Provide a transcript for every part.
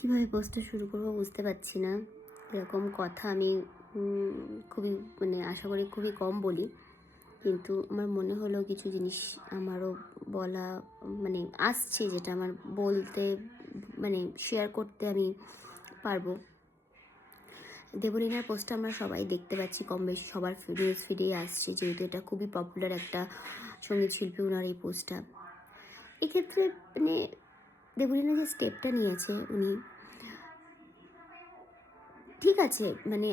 কীভাবে পোস্টটা শুরু করবো বুঝতে পারছি না। এরকম কথা আমি খুবই আশা করি খুবই কম বলি, কিন্তু আমার মনে হলো কিছু জিনিস আমারও বলা আসছে, যেটা আমার বলতে শেয়ার করতে আমি পারবো। দেবলীনার পোস্টটা আমরা সবাই দেখতে পাচ্ছি, কম বেশি সবার নিউজ ফিডেই আসছে, যেহেতু এটা খুবই পপুলার একটা সঙ্গীত শিল্পী ওনার এই পোস্টটা। এক্ষেত্রে দেবলীনা যে স্টেপটা নিয়েছে উনি ঠিক আছে,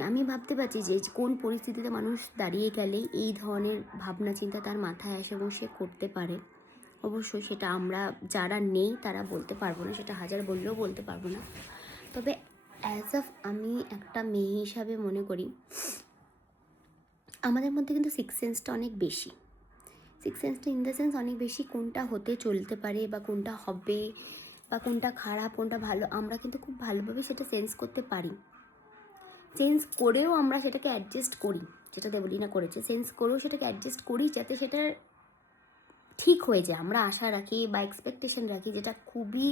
আমি ভাবতে পারছি যে কোন পরিস্থিতিতে মানুষ দাঁড়িয়ে গেলে এই ধরনের ভাবনা চিন্তা তার মাথায় আসে এবং সে করতে পারে। অবশ্যই সেটা আমরা যারা নেই তারা বলতে পারবো না, সেটা হাজার বললেও বলতে পারবো না। তবে অ্যাজ অফ আমি একটা মেয়ে হিসাবে মনে করি আমাদের মধ্যে কিন্তু সিক্স সেন্সটা অনেক বেশি। সিক্স সেন্সটা ইন দ্য সেন্স অনেক বেশি, কোনটা হতে চলতে পারে বা কোনটা হবে বা কোনটা খারাপ কোনটা ভালো, আমরা কিন্তু খুব ভালোভাবে সেটা সেন্স করতে পারি। সেন্স করেও আমরা সেটাকে অ্যাডজাস্ট করি, যেটা দেবলীনা করেছে, সেন্স করেও সেটাকে অ্যাডজাস্ট করি যাতে সেটা ঠিক হয়ে যায়। আমরা আশা রাখি বা এক্সপেকটেশন রাখি, যেটা খুবই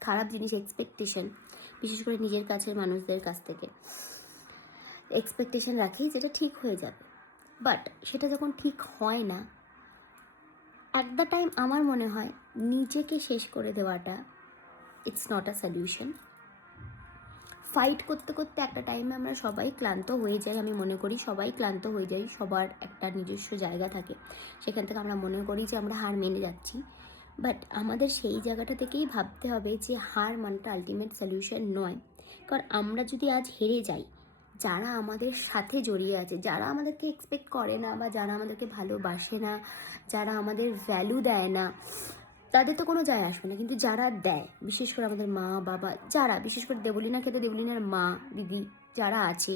খারাপ জিনিস এক্সপেকটেশন, বিশেষ করে নিজের কাছের মানুষদের কাছ থেকে এক্সপেকটেশন রাখি যেটা ঠিক হয়ে যাবে। বাট সেটা যখন ঠিক হয় না, অ্যাট দ্য টাইম আমার মনে হয় নিজেকে শেষ করে দেওয়াটা it's not a solution. Fight করতে করতে একটা টাইমে আমরা সবাই ক্লান্ত হয়ে যাই, আমি মনে করি সবাই ক্লান্ত হয়ে যাই, সবার একটা নিজস্ব জায়গা থাকে, সেখান থেকে আমরা মনে করি যে আমরা হার মেনে যাচ্ছি। বাট আমাদের সেই জায়গাটা থেকেই ভাবতে হবে যে হার মানটা আলটিমেট সলিউশন নয়। কারণ আমরা যদি আজ হেরে যাই, যারা আমাদের সাথে জড়িয়ে আছে, যারা আমাদেরকে এক্সপেক্ট করে না বা যারা আমাদেরকে ভালোবাসে না, যারা আমাদের ভ্যালু দেয় না, তাদের তো কোনো যায় আসবে না। কিন্তু যারা দেয়, বিশেষ করে আমাদের মা বাবা, যারা বিশেষ করে দেবলীনার ক্ষেত্রে দেবলীনার মা দিদি যারা আছে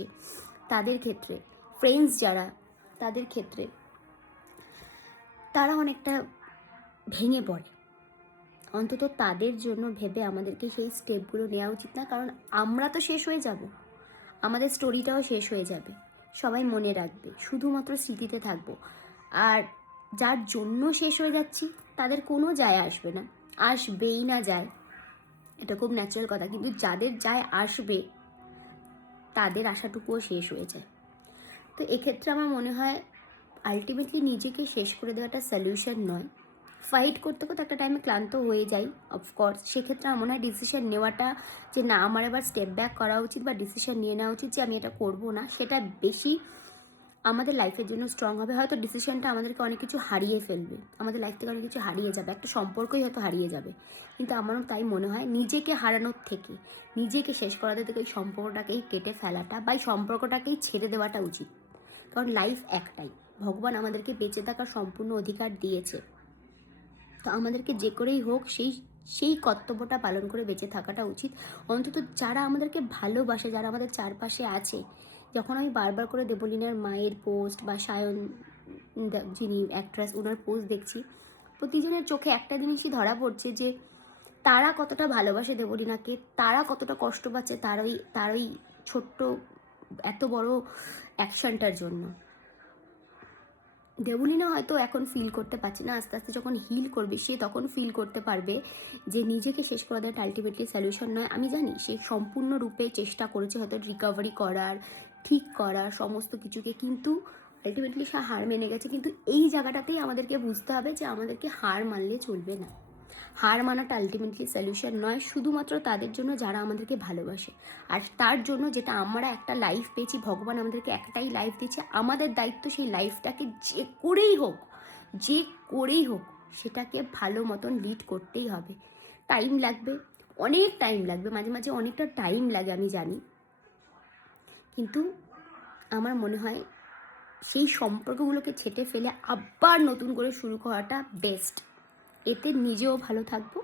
তাদের ক্ষেত্রে, ফ্রেন্ডস যারা, তাদের ক্ষেত্রে তারা অনেকটা ভেঙে পড়ে। অন্তত তাদের জন্য ভেবে আমাদেরকে সেই স্টেপগুলো নেওয়া উচিত না, কারণ আমরা তো শেষ হয়ে যাব, আমাদের স্টোরিটাও শেষ হয়ে যাবে, সবাই মনে রাখবে, শুধুমাত্র স্মৃতিতে থাকবো। আর যার জন্য শেষ হয়ে যাচ্ছি তাদের কোনো যায় আসবে না, আসবেই না যায়, এটা খুব ন্যাচারাল কথা। কিন্তু যাদের যায় আসবে তাদের আশাটুকুও শেষ হয়ে যায়। তো এক্ষেত্রে আমার মনে হয় আলটিমেটলি নিজেকে শেষ করে দেওয়াটা সলিউশন নয়। ফাইট করতে করতে একটা টাইমে ক্লান্ত হয়ে যাই, অফকোর্স সেক্ষেত্রে আমার মনে হয় ডিসিশন নেওয়াটা, যে না আমার এবার স্টেপ ব্যাক করা উচিত বা ডিসিশন নিয়ে নেওয়া উচিত যে আমি এটা করবো না, সেটা বেশি আমাদের লাইফের জন্য স্ট্রং হবে। হয়তো ডিসিশনটা আমাদেরকে অনেক কিছু হারিয়ে ফেলবে, আমাদের লাইফ থেকে অনেক কিছু হারিয়ে যাবে, একটা সম্পর্কই হয়তো হারিয়ে যাবে, কিন্তু আমারও তাই মনে হয় নিজেকে হারানোর থেকে, নিজেকে শেষ করাতে থেকে ওই সম্পর্কটাকেই কেটে ফেলাটা বা এই সম্পর্কটাকেই ছেড়ে দেওয়াটা উচিত। কারণ লাইফ একটাই, ভগবান আমাদেরকে বেঁচে থাকার সম্পূর্ণ অধিকার দিয়েছে, তো আমাদেরকে যে করেই হোক সেই সেই কর্তব্যটা পালন করে বেঁচে থাকাটা উচিত। অন্তত যারা আমাদেরকে ভালোবাসে, যারা আমাদের চারপাশে আছে, যখন আমি বারবার করে দেবলীনার মায়ের পোস্ট বা সায়ন যিনি অ্যাক্ট্রেস ওনার পোস্ট দেখছি, প্রতিজনের চোখে একটা জিনিসই ধরা পড়ছে যে তারা কতটা ভালোবাসে দেবলীনাকে, তারা কতটা কষ্ট পাচ্ছে তার ওই ছোট্ট এত বড় অ্যাকশনটার জন্য। দেবলীনা হয়তো এখন ফিল করতে পারছে না, আস্তে আস্তে যখন হিল করবে সে তখন ফিল করতে পারবে যে নিজেকে শেষ করে দেওয়াটা আলটিমেটলি সলিউশন নয়। আমি জানি সে সম্পূর্ণরূপে চেষ্টা করেছে হয়তো রিকভারি করার, ঠিক করার সমস্ত কিছুকে, কিন্তু আলটিমেটলি সে হার মেনে গেছে। কিন্তু এই জায়গাটাতেই আমাদেরকে বুঝতে হবে যে আমাদেরকে হার মানলে চলবে না, হার মানাটা আলটিমেটলি সলিউশন নয়, শুধুমাত্র তাদের জন্য যারা আমাদেরকে ভালোবাসে। আর তার জন্য যেটা আমরা একটা লাইফ পেয়েছি, ভগবান আমাদেরকে একটাই লাইফ দিয়েছে, আমাদের দায়িত্ব সেই লাইফটাকে যে করেই হোক সেটাকে ভালো মতন লিড করতেই হবে। টাইম লাগবে, অনেক টাইম লাগবে, মাঝে মাঝে অনেকটা টাইম লাগে আমি জানি, কিন্তু আমার মনে হয় সেই সম্পর্কগুলোকে ছেটে ফেলে আবার নতুন করে শুরু করাটা বেস্ট। এতে নিজেও ভালো থাকবো,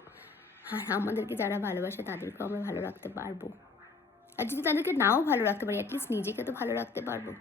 আর আমাদেরকে যারা ভালোবাসে তাদেরকেও আমরা ভালো রাখতে পারবো। আর যদি তাদেরকে নাও ভালো রাখতে পারি, অ্যাটলিস্ট নিজেকে তো ভালো রাখতে পারবো।